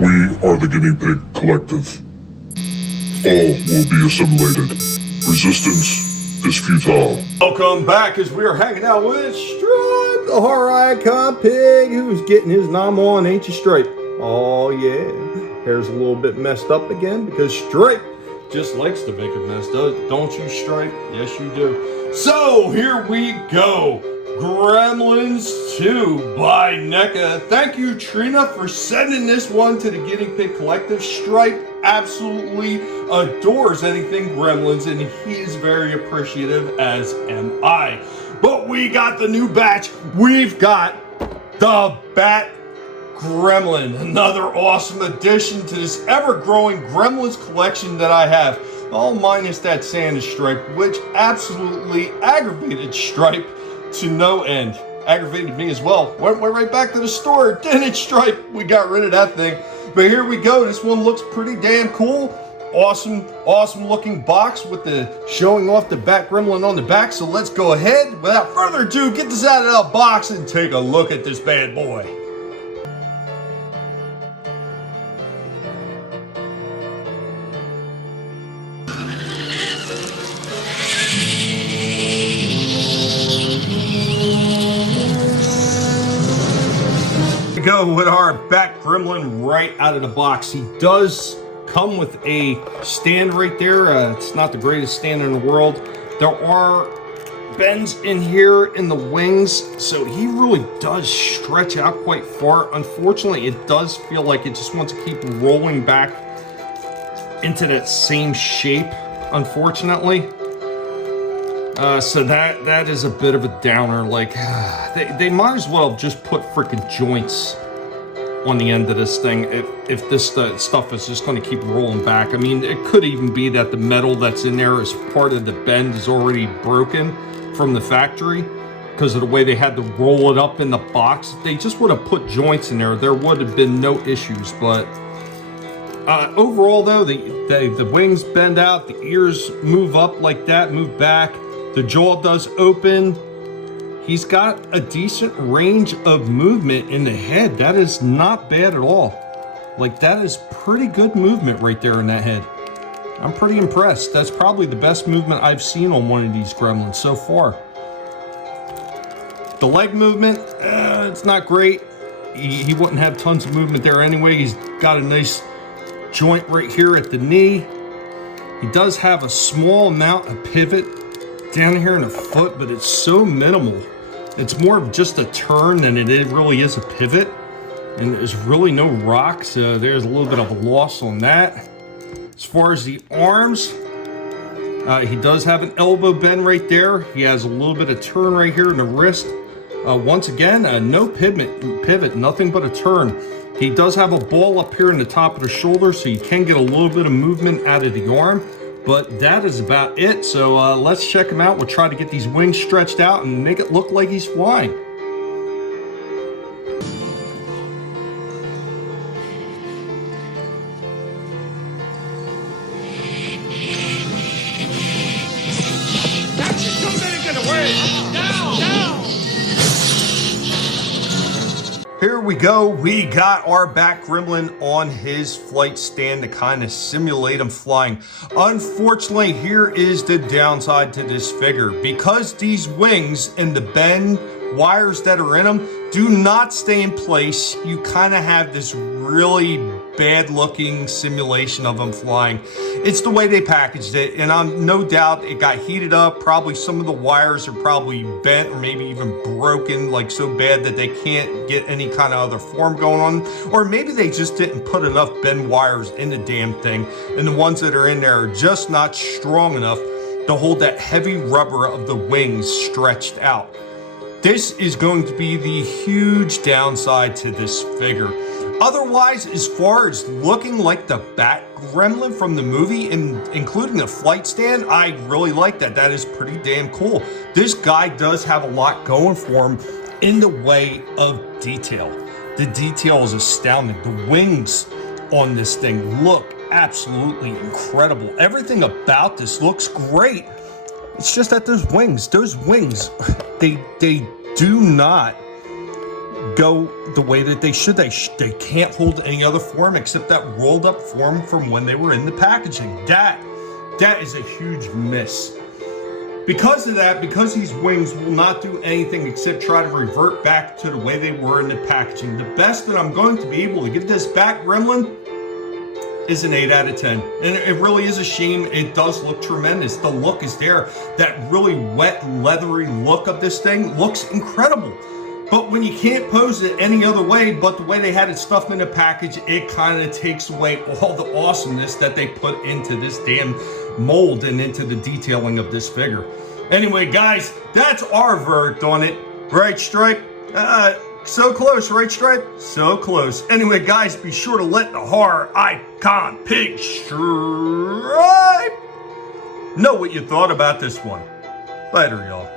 We are the Guinea Pig Collective. All will be assimilated. Resistance is futile. Welcome back as we are hanging out with Stripe, the horror icon pig who's getting his nom on, ain't you, Stripe? Oh yeah, hair's a little bit messed up again because Stripe just likes to make it messed up, don't you, Stripe? Yes, you do. So here we go. Gremlins 2 by Neca. Thank you, Trina, for sending this one to the Guinea Pig Collective. Stripe absolutely adores anything Gremlins, and he is very appreciative, as am I. But we got the new batch. We've got the Bat Gremlin, another awesome addition to this ever-growing Gremlins collection that I have. All minus that Santa stripe, which absolutely aggravated Stripe to no end. Aggravated me as well. Went right back to the store, didn't it, Stripe? We got rid of that thing. But here we go. This one looks pretty damn cool. Awesome looking box with the showing off the Bat Gremlin on the back. So let's go ahead, without further ado, get this out of the box and take a look at this bad boy. Go with our Bat Gremlin right out of the box. He does come with a stand right there. It's not the greatest stand in the world. There are bends in here in the wings, so he really does stretch out quite far. Unfortunately, it does feel like it just wants to keep rolling back into that same shape, unfortunately. So that is a bit of a downer. Like, they might as well just put freaking joints on the end of this thing if this stuff is just going to keep rolling back. I mean, it could even be that the metal that's in there as part of the bend is already broken from the factory because of the way they had to roll it up in the box. If they just would have put joints in there would have been no issues. But overall, though, the wings bend out, the ears move up like that, move back. The jaw does open. He's got a decent range of movement in the head. That is not bad at all. Like, that is pretty good movement right there in that head. I'm pretty impressed. That's probably the best movement I've seen on one of these Gremlins so far. The leg movement, it's not great. He wouldn't have tons of movement there anyway. He's got a nice joint right here at the knee. He does have a small amount of pivot down here in the foot, but it's so minimal. It's more of just a turn than it really is a pivot, and there's really no rock, so there's a little bit of a loss on that. As far as the arms, he does have an elbow bend right there. He has a little bit of turn right here in the wrist. Once again, no pivot, nothing but a turn. He does have a ball up here in the top of the shoulder, so you can get a little bit of movement out of the arm. But that is about it. So let's check him out. We'll try to get these wings stretched out and make it look like he's flying. Don't let it get away! Down! Here we go. We got our Bat Gremlin on his flight stand to kind of simulate him flying. Unfortunately, here is the downside to this figure. Because these wings and the bend wires that are in them do not stay in place, you kind of have this really bad looking simulation of him flying. It's the way they packaged it, and I'm no doubt it got heated up. Probably some of the wires are probably bent or maybe even broken, like so bad that they can't get any kind of other form going on. Or maybe they just didn't put enough bend wires in the damn thing, and the ones that are in there are just not strong enough to hold that heavy rubber of the wings stretched out. This is going to be the huge downside to this figure. Otherwise, as far as looking like the Bat Gremlin from the movie, including the flight stand, I really like that. That is pretty damn cool. This guy does have a lot going for him in the way of detail. The detail is astounding. The wings on this thing look absolutely incredible. Everything about this looks great. It's just that those wings, they do not go the way that they should. They can't hold any other form except that rolled up form from when they were in the packaging. That is a huge miss. Because of that, because these wings will not do anything except try to revert back to the way they were in the packaging. The best that I'm going to be able to give this back, Gremlin, is an 8 out of 10. And it really is a shame. It does look tremendous. The look is there. That really wet, leathery look of this thing looks incredible. But when you can't pose it any other way but the way they had it stuffed in the package, it kind of takes away all the awesomeness that they put into this damn mold and into the detailing of this figure. Anyway, guys, that's our verdict on it. Right, Stripe? So close, right, Stripe? So close. Anyway, guys, be sure to let the horror icon Pig Stripe know what you thought about this one. Later, y'all.